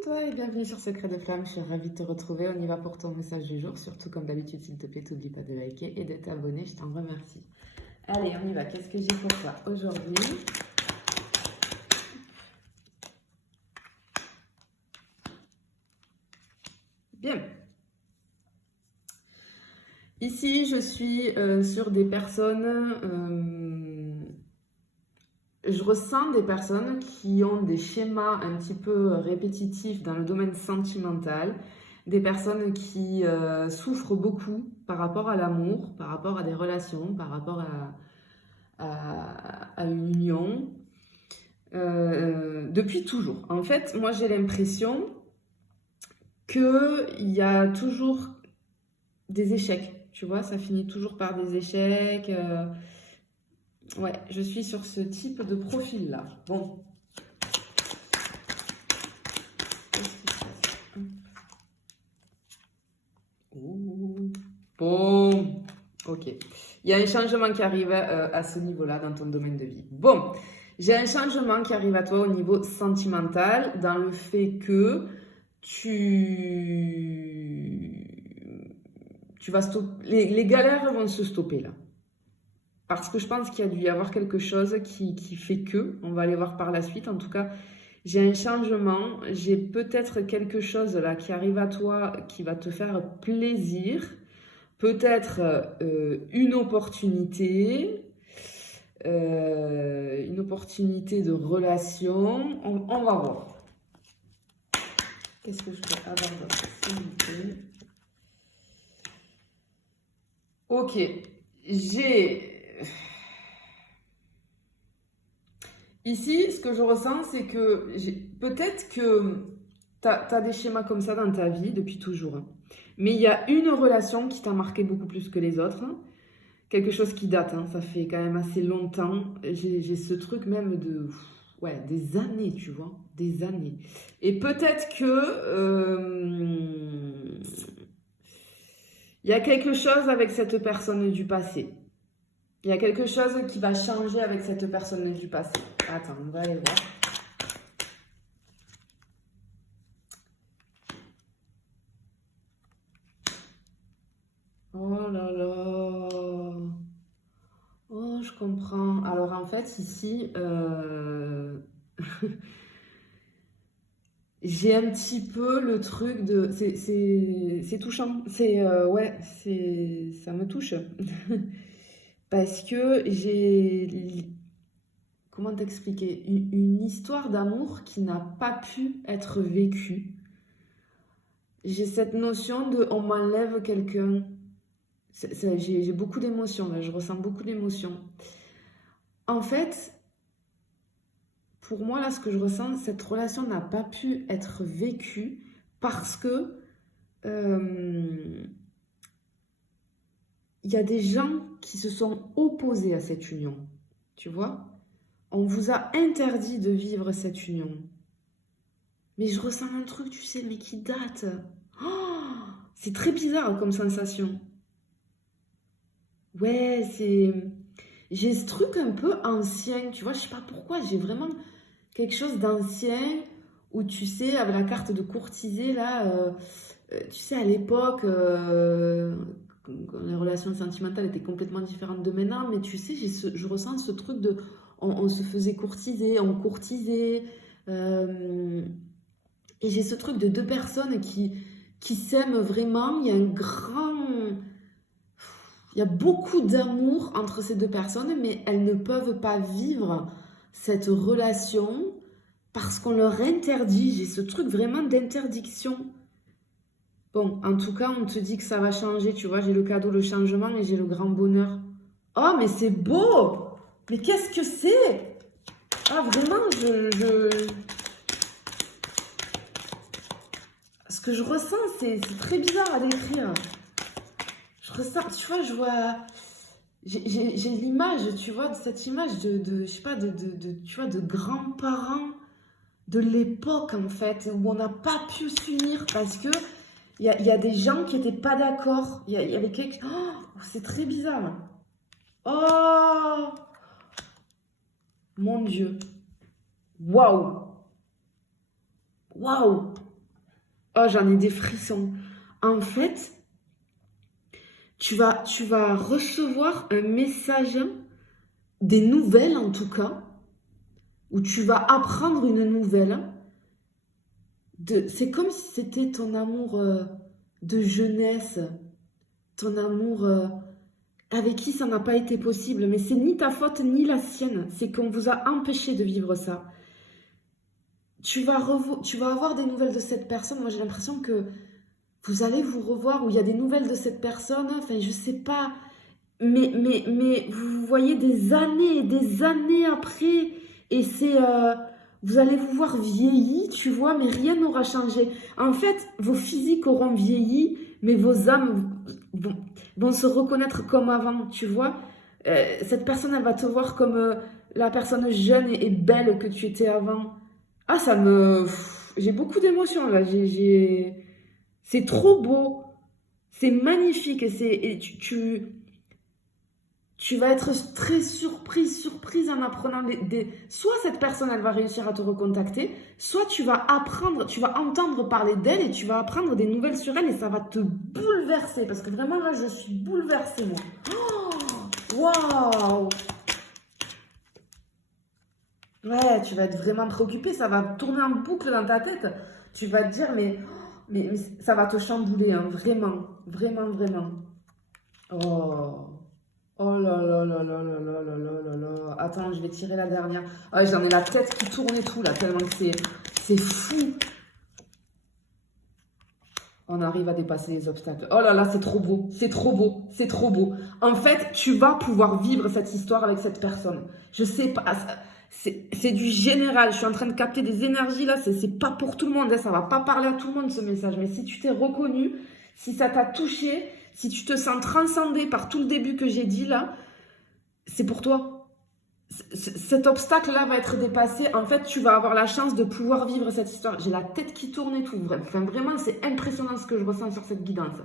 toi et bienvenue sur Secret de Flamme, je suis ravie de te retrouver, on y va pour ton message du jour, surtout comme d'habitude s'il te plaît, n'oublie pas de liker et de t'abonner, je t'en remercie. Allez, on y va, qu'est-ce que j'ai pour toi aujourd'hui? Bien. Ici, je suis sur des personnes... je ressens des personnes qui ont des schémas un petit peu répétitifs dans le domaine sentimental, des personnes qui souffrent beaucoup par rapport à l'amour, par rapport à des relations, par rapport à une union, depuis toujours. En fait, moi j'ai l'impression qu'il y a toujours des échecs, tu vois, ça finit toujours par des échecs. Ouais, je suis sur ce type de profil-là. Bon. Bon. Ok. Il y a un changement qui arrive à ce niveau-là dans ton domaine de vie. Bon. J'ai un changement qui arrive à toi au niveau sentimental, dans le fait que tu vas stopper. Les galères vont se stopper là. Parce que je pense qu'il y a dû y avoir quelque chose qui fait que, on va aller voir par la suite, en tout cas, j'ai un changement, j'ai peut-être quelque chose là qui arrive à toi qui va te faire plaisir, peut-être une opportunité de relation, on va voir. Qu'est-ce que je peux avoir d'autre, s'il vous plaît? Ok, j'ai... Ici, ce que je ressens, c'est que peut-être que tu as des schémas comme ça dans ta vie depuis toujours. Hein. Mais il y a une relation qui t'a marqué beaucoup plus que les autres. Hein. Quelque chose qui date, hein, ça fait quand même assez longtemps. J'ai ce truc même de... Ouais, des années, tu vois. Des années. Et peut-être que... il y a quelque chose avec cette personne du passé. Il y a quelque chose qui va changer avec cette personne du passé. Attends, on va aller voir. Oh là là. Oh, je comprends. Alors en fait, ici, j'ai un petit peu le truc de... C'est touchant. Ouais, ça me touche. Parce que j'ai... Comment t'expliquer? Une histoire d'amour qui n'a pas pu être vécue. J'ai cette notion de on m'enlève quelqu'un. J'ai beaucoup d'émotions là, je ressens beaucoup d'émotions. En fait, pour moi là, ce que je ressens, cette relation n'a pas pu être vécue parce que y a des gens qui se sont opposés à cette union. Tu vois? On vous a interdit de vivre cette union. Mais je ressens un truc, tu sais, mais qui date. Oh, c'est très bizarre comme sensation. Ouais, c'est... J'ai ce truc un peu ancien, tu vois, je sais pas pourquoi, j'ai vraiment quelque chose d'ancien où, tu sais, avec la carte de courtiser, là, tu sais, à l'époque, quand les relations sentimentales étaient complètement différentes de maintenant, mais tu sais, je ressens ce truc de... On se faisait courtiser, on courtisait, et j'ai ce truc de deux personnes qui s'aiment vraiment, il y a un grand... Il y a beaucoup d'amour entre ces deux personnes, mais elles ne peuvent pas vivre cette relation parce qu'on leur interdit. J'ai ce truc vraiment d'interdiction. Bon, en tout cas, on te dit que ça va changer, tu vois. J'ai le cadeau, le changement et j'ai le grand bonheur. Oh, mais c'est beau! Mais qu'est-ce que c'est? Ah, vraiment, Ce que je ressens, c'est très bizarre à décrire. Je ressens, tu vois, je vois... J'ai l'image, tu vois, de cette image je sais pas, tu vois, de grands-parents de l'époque, en fait, où on n'a pas pu s'unir parce que il y a des gens qui n'étaient pas d'accord. Il y avait quelque... Oh, c'est très bizarre. Oh, mon Dieu. Waouh. Waouh. Oh, j'en ai des frissons. En fait, tu vas recevoir un message, des nouvelles en tout cas, où tu vas apprendre une nouvelle. C'est comme si c'était ton amour de jeunesse, ton amour avec qui ça n'a pas été possible. Mais c'est ni ta faute ni la sienne. C'est qu'on vous a empêché de vivre ça. Tu vas avoir des nouvelles de cette personne. Moi, j'ai l'impression que vous allez vous revoir où il y a des nouvelles de cette personne. Enfin, je sais pas. Mais vous voyez des années et des années après. Et vous allez vous voir vieilli, tu vois, mais rien n'aura changé. En fait, vos physiques auront vieilli, mais vos âmes vont se reconnaître comme avant, tu vois. Cette personne, elle va te voir comme la personne jeune et belle que tu étais avant. Ah, j'ai beaucoup d'émotions là. C'est trop beau. C'est magnifique. Tu vas être très surprise en apprenant Soit cette personne, elle va réussir à te recontacter, soit tu vas apprendre, tu vas entendre parler d'elle et tu vas apprendre des nouvelles sur elle et ça va te bouleverser. Parce que vraiment, là, je suis bouleversée, moi. Oh, waouh! Ouais, tu vas être vraiment préoccupée, ça va tourner en boucle dans ta tête. Tu vas te dire, mais ça va te chambouler, hein, vraiment, vraiment, vraiment. Oh. Oh là là là là là là là là là là. Attends, je vais tirer la dernière. Ah, j'en ai la tête qui tourne et tout là, tellement que c'est fou. On arrive à dépasser les obstacles. Oh là là, c'est trop beau, c'est trop beau, c'est trop beau. En fait, tu vas pouvoir vivre cette histoire avec cette personne. Je sais pas, c'est du général. Je suis en train de capter des énergies là, c'est pas pour tout le monde, hein, ça va pas parler à tout le monde ce message. Mais si tu t'es reconnu, si ça t'a touché, si tu te sens transcendé par tout le début que j'ai dit là, c'est pour toi. Cet obstacle-là va être dépassé. En fait, tu vas avoir la chance de pouvoir vivre cette histoire. J'ai la tête qui tourne et tout. Enfin, vraiment, c'est impressionnant ce que je ressens sur cette guidance.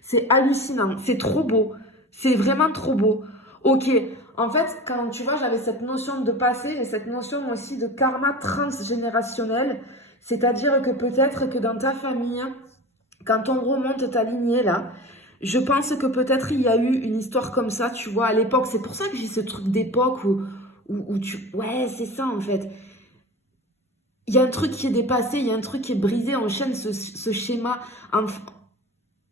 C'est hallucinant. C'est trop beau. C'est vraiment trop beau. Ok. En fait, quand tu vois, j'avais cette notion de passé et cette notion aussi de karma transgénérationnel. C'est-à-dire que peut-être que dans ta famille, quand on remonte ta lignée là, je pense que peut-être il y a eu une histoire comme ça, tu vois, à l'époque. C'est pour ça que j'ai ce truc d'époque où tu... Ouais, c'est ça en fait. Il y a un truc qui est dépassé, il y a un truc qui est brisé, on chaîne ce schéma. En-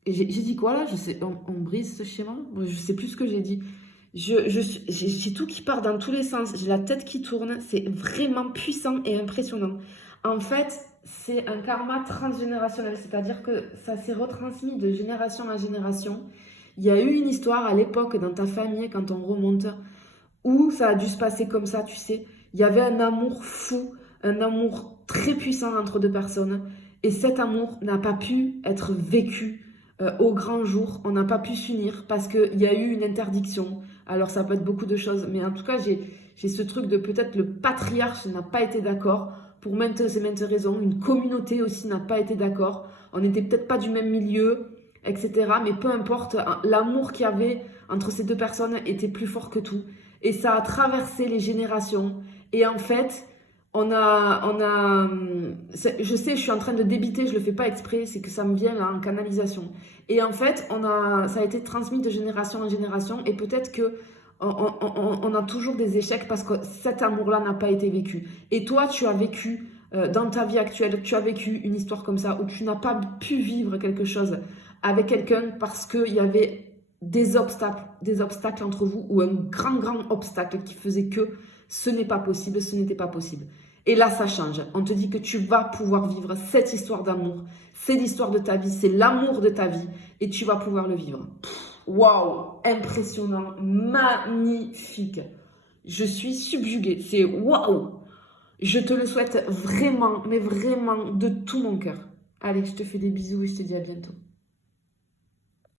J'ai dit quoi là? Je sais, on brise ce schéma? Bon, je sais plus ce que j'ai dit. J'ai tout qui part dans tous les sens, j'ai la tête qui tourne, c'est vraiment puissant et impressionnant. En fait, c'est un karma transgénérationnel, c'est-à-dire que ça s'est retransmis de génération en génération. Il y a eu une histoire à l'époque dans ta famille, quand on remonte, où ça a dû se passer comme ça, tu sais. Il y avait un amour fou, un amour très puissant entre deux personnes. Et cet amour n'a pas pu être vécu au grand jour. On n'a pas pu s'unir parce qu'il y a eu une interdiction. Alors ça peut être beaucoup de choses. Mais en tout cas, j'ai ce truc de peut-être le patriarche n'a pas été d'accord pour maintes et maintes raisons. Une communauté aussi n'a pas été d'accord. On n'était peut-être pas du même milieu, etc. Mais peu importe, l'amour qu'il y avait entre ces deux personnes était plus fort que tout. Et ça a traversé les générations. Et en fait, je sais, je suis en train de débiter, je le fais pas exprès, c'est que ça me vient là en canalisation. Et en fait, ça a été transmis de génération en génération. Et peut-être que on a toujours des échecs parce que cet amour-là n'a pas été vécu. Et toi, tu as vécu dans ta vie actuelle, tu as vécu une histoire comme ça où tu n'as pas pu vivre quelque chose avec quelqu'un parce qu'il y avait des obstacles entre vous ou un grand obstacle qui faisait que ce n'est pas possible, ce n'était pas possible. Et là, ça change. On te dit que tu vas pouvoir vivre cette histoire d'amour. C'est l'histoire de ta vie, c'est l'amour de ta vie et tu vas pouvoir le vivre. Waouh, impressionnant, magnifique. Je suis subjuguée, c'est waouh. Je te le souhaite vraiment, mais vraiment de tout mon cœur. Allez, je te fais des bisous et je te dis à bientôt.